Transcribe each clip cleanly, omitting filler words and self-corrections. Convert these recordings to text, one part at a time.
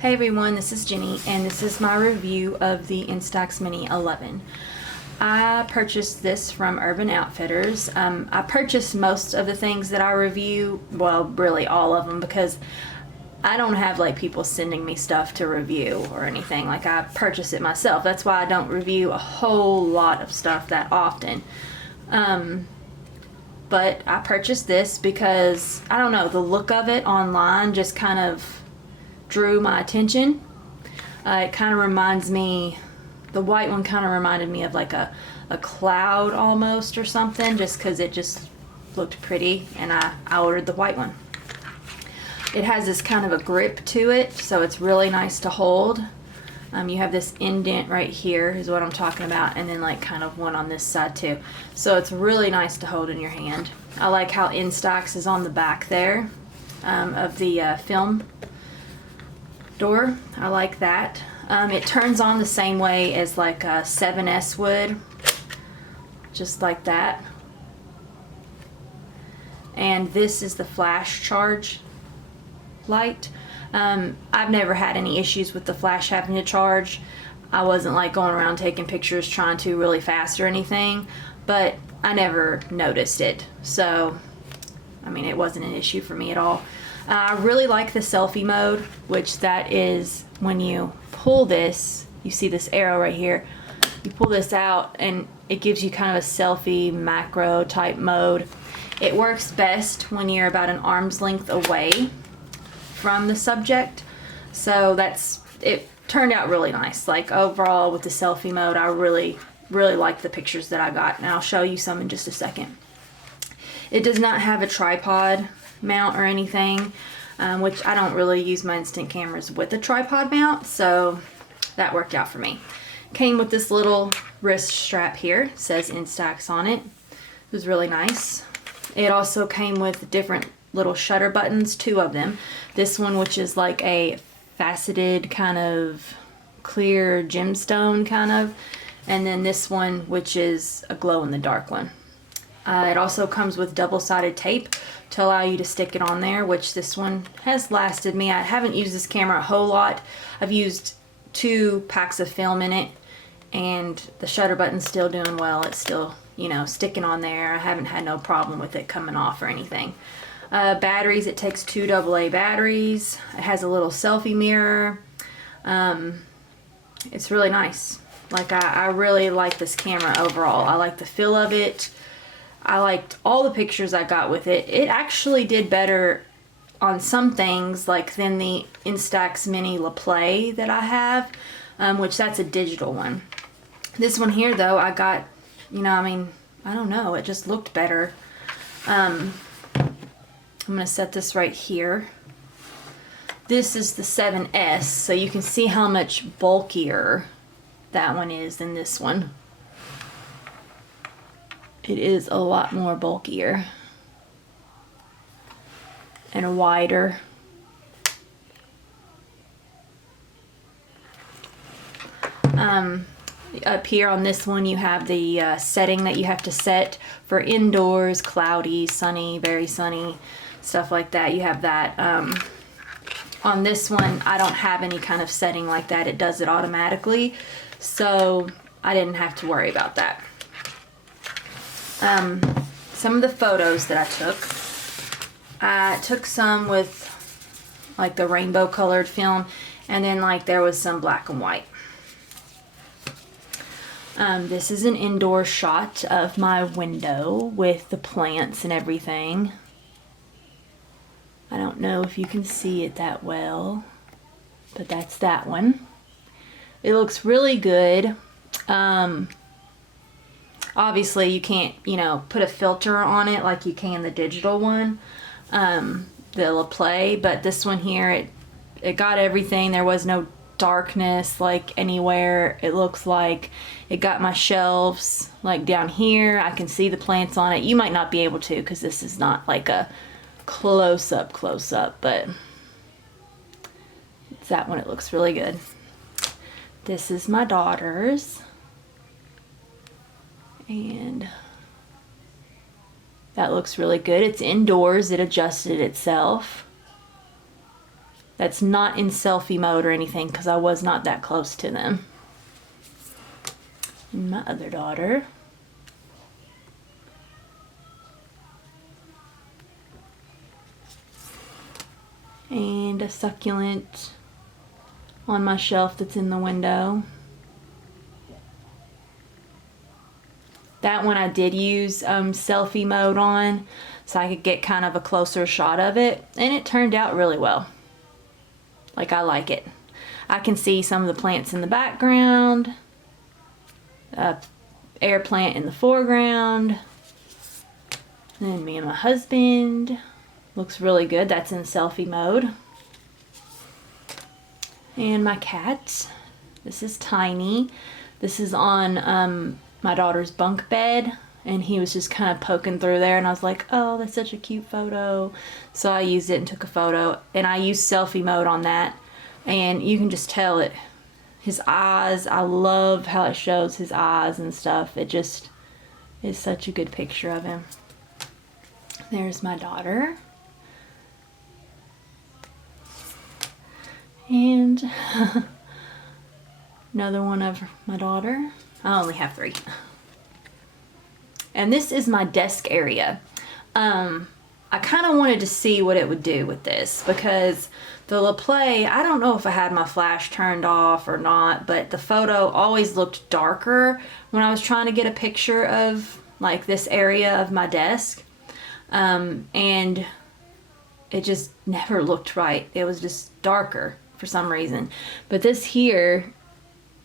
Hey everyone, this is Jenny, and this is my review of the Instax Mini 11. I purchased this from Urban Outfitters. I purchased most of the things that I review, well, really all of them, because I don't have like people sending me stuff to review or anything. Like, I purchase it myself. That's why I don't review a whole lot of stuff that often. But I purchased this because, I don't know, the look of it online just kind of drew my attention. It kind of reminds me, the white one kind of reminded me of like a cloud almost or something, just because it just looked pretty, and I ordered the white one. It has this kind of a grip to it, so it's really nice to hold. You have this indent right here is what I'm talking about, and then like kind of one on this side too. So it's really nice to hold in your hand. I like how Instax is on the back there of the film door. I like that. It turns on the same way as like a 7S would, just like that. And this is the flash charge light. I've never had any issues with the flash having to charge. I wasn't like going around taking pictures trying to really fast or anything, but I never noticed it. So, I mean, it wasn't an issue for me at all. I really like the selfie mode, which that is when you pull this, you see this arrow right here, you pull this out and it gives you kind of a selfie macro type mode. It works best when you're about an arm's length away from the subject, so it turned out really nice. Like, overall with the selfie mode, I really like the pictures that I got, and I'll show you some in just a second. It does not have a tripod mount or anything, which I don't really use my instant cameras with a tripod mount, so that worked out for me. Came with this little wrist strap here. It says Instax on it. It was really nice. It also came with different little shutter buttons, 2 of them. This one, which is like a faceted kind of clear gemstone kind of, and then this one, which is a glow-in-the-dark one. It also comes with double-sided tape to allow you to stick it on there, which this one has lasted me. I haven't used this camera a whole lot. I've used 2 packs of film in it, and the shutter button's still doing well. It's still, you know, sticking on there. I haven't had no problem with it coming off or anything. Batteries, it takes 2 AA batteries. It has a little selfie mirror. It's really nice. Like, I really like this camera overall. I like the feel of it. I liked all the pictures I got with it. It actually did better on some things like than the Instax Mini La Play that I have, which that's a digital one. This one here though, I got, you know, I mean, I don't know, it just looked better. I'm gonna set this right here. This is the 7S, so you can see how much bulkier that one is than this one. It is a lot more bulkier and wider. Up here on this one you have the setting that you have to set for indoors, cloudy, sunny, very sunny, stuff like that. You have that. On this one I don't have any kind of setting like that. It does it automatically, so I didn't have to worry about that. Some of the photos that I took some with like the rainbow colored film, and then like there was some black and white. This is an indoor shot of my window with the plants and everything. I don't know if you can see it that well, but that's that one. It looks really good. Obviously you can't, you know, put a filter on it like you can the digital one, the La Play, but this one here, it got everything. There was no darkness like anywhere. It looks like it got my shelves like down here. I can see the plants on it. You might not be able to because this is not like a close up, but it's that one. It looks really good. This is my daughter's, and that looks really good. It's indoors. It adjusted itself. that's not in selfie mode or anything because I was not that close to them. And my other daughter. And a succulent on my shelf that's in the window. That one I did use selfie mode on so I could get kind of a closer shot of it, and it turned out really well. Like, I like it. I can see some of the plants in the background, air plant in the foreground, and then me and my husband. Looks really good. That's in selfie mode. And my cat. This is Tiny. This is on my daughter's bunk bed, and he was just kind of poking through there, and I was like, oh, that's such a cute photo. So I used it and took a photo, and I used selfie mode on that, and you can just tell it. His eyes, I love how it shows his eyes and stuff. It just is such a good picture of him. There's my daughter. And another one of my daughter. I only have 3. And this is my desk area. I kind of wanted to see what it would do with this because the LaPlay, I don't know if I had my flash turned off or not, but the photo always looked darker when I was trying to get a picture of like this area of my desk. And it just never looked right. It was just darker for some reason. But this here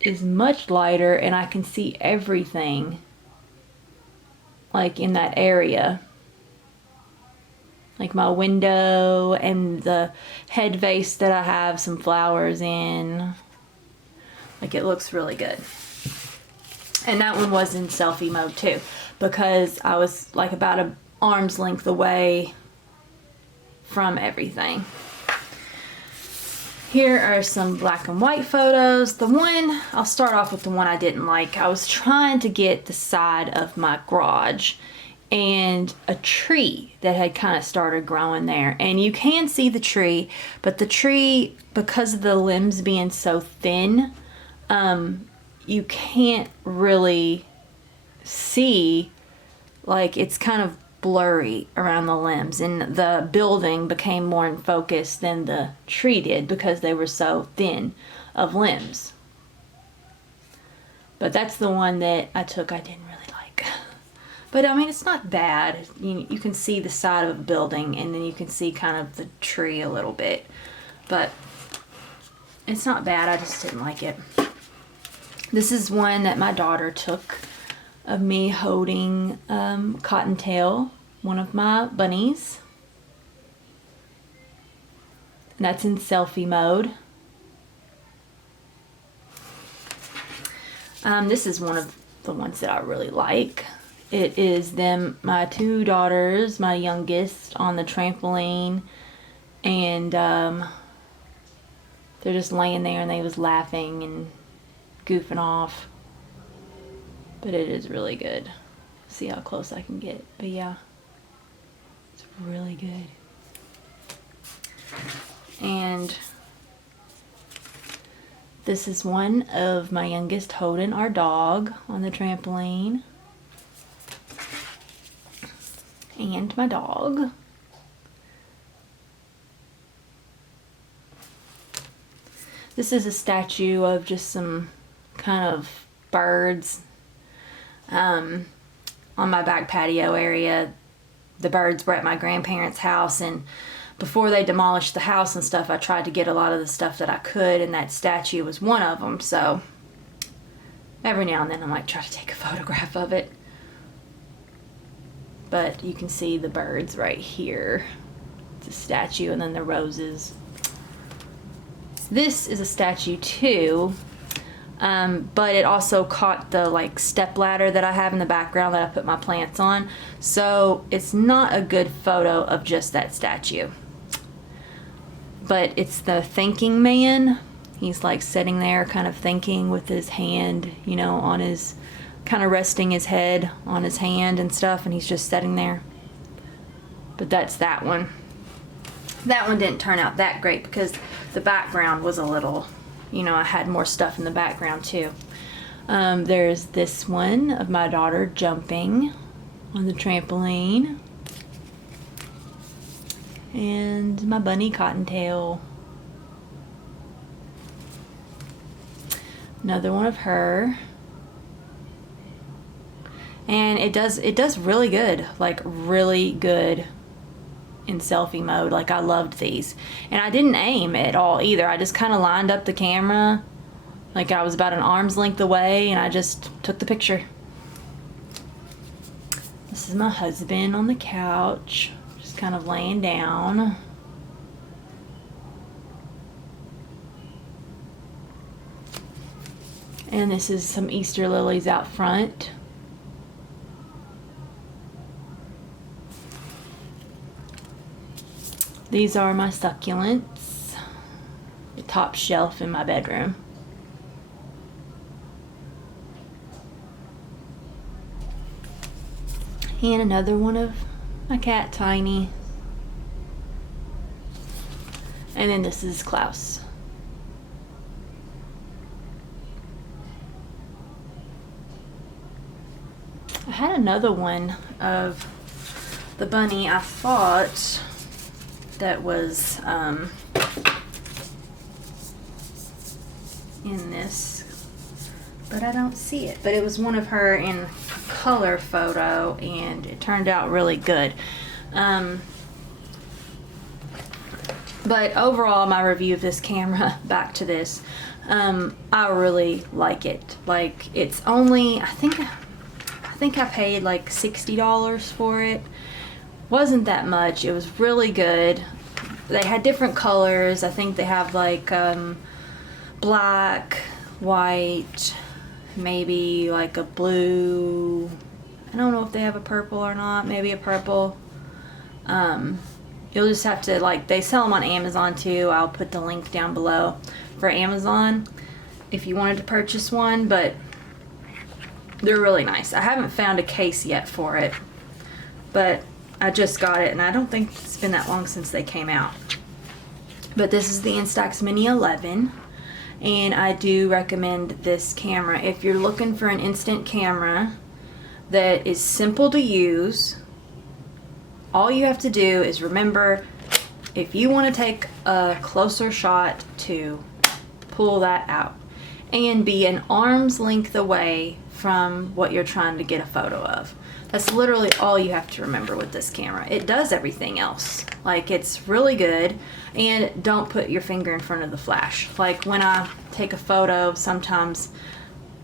is much lighter and I can see everything like in that area. Like my window and the head vase that I have some flowers in. Like, it looks really good. And that one was in selfie mode too because I was like about an arm's length away from everything. Here are some black and white photos. I'll start off with the one I didn't like. I was trying to get the side of my garage and a tree that had kind of started growing there. And you can see the tree, but the tree, because of the limbs being so thin, you can't really see, like, it's kind of blurry around the limbs, and the building became more in focus than the tree did because they were so thin of limbs. But that's the one that I took I didn't really like. But I mean, it's not bad. You can see the side of a building and then you can see kind of the tree a little bit, but it's not bad. I just didn't like it. This is one that my daughter took of me holding Cottontail, one of my bunnies. And that's in selfie mode. This is one of the ones that I really like. It is my 2 daughters, my youngest, on the trampoline, and they're just laying there and they was laughing and goofing off. But it is really good. See how close I can get. But yeah, it's really good. And this is one of my youngest holding our dog on the trampoline. And my dog. This is a statue of just some kind of birds. On my back patio area. The birds were at my grandparents' house, and before they demolished the house and stuff, I tried to get a lot of the stuff that I could, and that statue was one of them. So every now and then I might try to take a photograph of it. But you can see the birds right here. It's a statue, and then the roses. This is a statue too. But it also caught the like step ladder that I have in the background that I put my plants on. So it's not a good photo of just that statue. But it's the thinking man. He's like sitting there kind of thinking with his hand, you know, on his, kind of resting his head on his hand and stuff, and he's just sitting there. But that's that one. That one didn't turn out that great because the background was a little, you know, I had more stuff in the background too. There's this one of my daughter jumping on the trampoline. And my bunny Cottontail. Another one of her. And it does really good, like really good in selfie mode. Like, I loved these. And I didn't aim at all either. I just kind of lined up the camera like I was about an arm's length away, and I just took the picture. This is my husband on the couch, just kind of laying down. And this is some Easter lilies out front. These are my succulents, the top shelf in my bedroom. And another one of my cat, Tiny. And then this is Klaus. I had another one of the bunny I thought that was in this, but I don't see it. But it was one of her in color photo, and it turned out really good. But overall, my review of this camera, back to this, I really like it. Like, it's only, I think I paid like $60 for it. Wasn't that much. It was really good. They had different colors. I think they have like black, white, maybe like a blue. I don't know if they have a purple or not. Maybe a purple. You'll just have to, like, they sell them on Amazon too. I'll put the link down below for Amazon if you wanted to purchase one, but they're really nice. I haven't found a case yet for it, but I just got it, and I don't think it's been that long since they came out. But this is the Instax Mini 11, and I do recommend this camera. If you're looking for an instant camera that is simple to use, all you have to do is remember, if you want to take a closer shot, to pull that out and be an arm's length away from what you're trying to get a photo of. That's literally all you have to remember with this camera. It does everything else. Like, it's really good. And don't put your finger in front of the flash. Like, when I take a photo, sometimes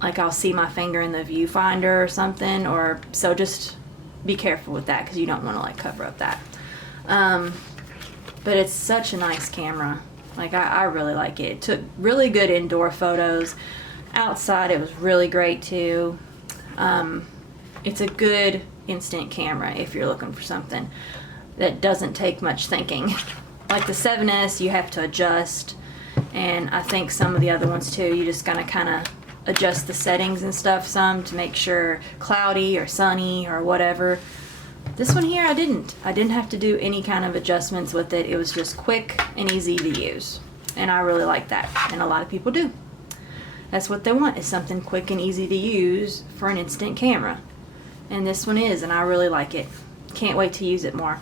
like I'll see my finger in the viewfinder or something, or so just be careful with that, because you don't want to like cover up that. But it's such a nice camera. Like, I really like it. It took really good indoor photos. Outside it was really great too. It's a good instant camera if you're looking for something that doesn't take much thinking. Like the 7S, you have to adjust, and I think some of the other ones too, you just gotta kind of adjust the settings and stuff some to make sure cloudy or sunny or whatever. This one here, I didn't have to do any kind of adjustments with it. It was just quick and easy to use, and I really like that, and a lot of people do. That's what they want, is something quick and easy to use for an instant camera, and this one is, and I really like it. Can't wait to use it more.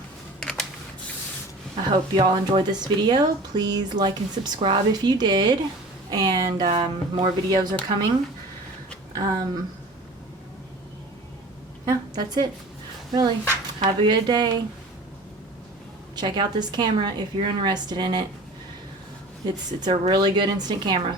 I hope y'all enjoyed this video. Please like and subscribe if you did, and more videos are coming. Yeah, that's it. Really, have a good day. Check out this camera if you're interested in it. It's a really good instant camera.